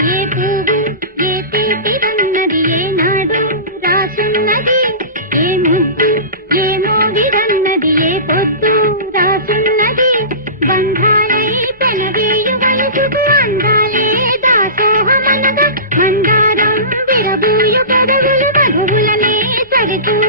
ఏ పువ్వు ఏ తీపిదన్నది ఏనాడు రాసున్నది, ఏ ముద్దు ఏ మోగిదన్నది ఏ పొద్దు రాసున్నది. బంధాలై పెనవేయు మనసుకు అందాలే దాసోహమనగా, మందారం విరబూయు పెదవులు మగువులనే సరితూ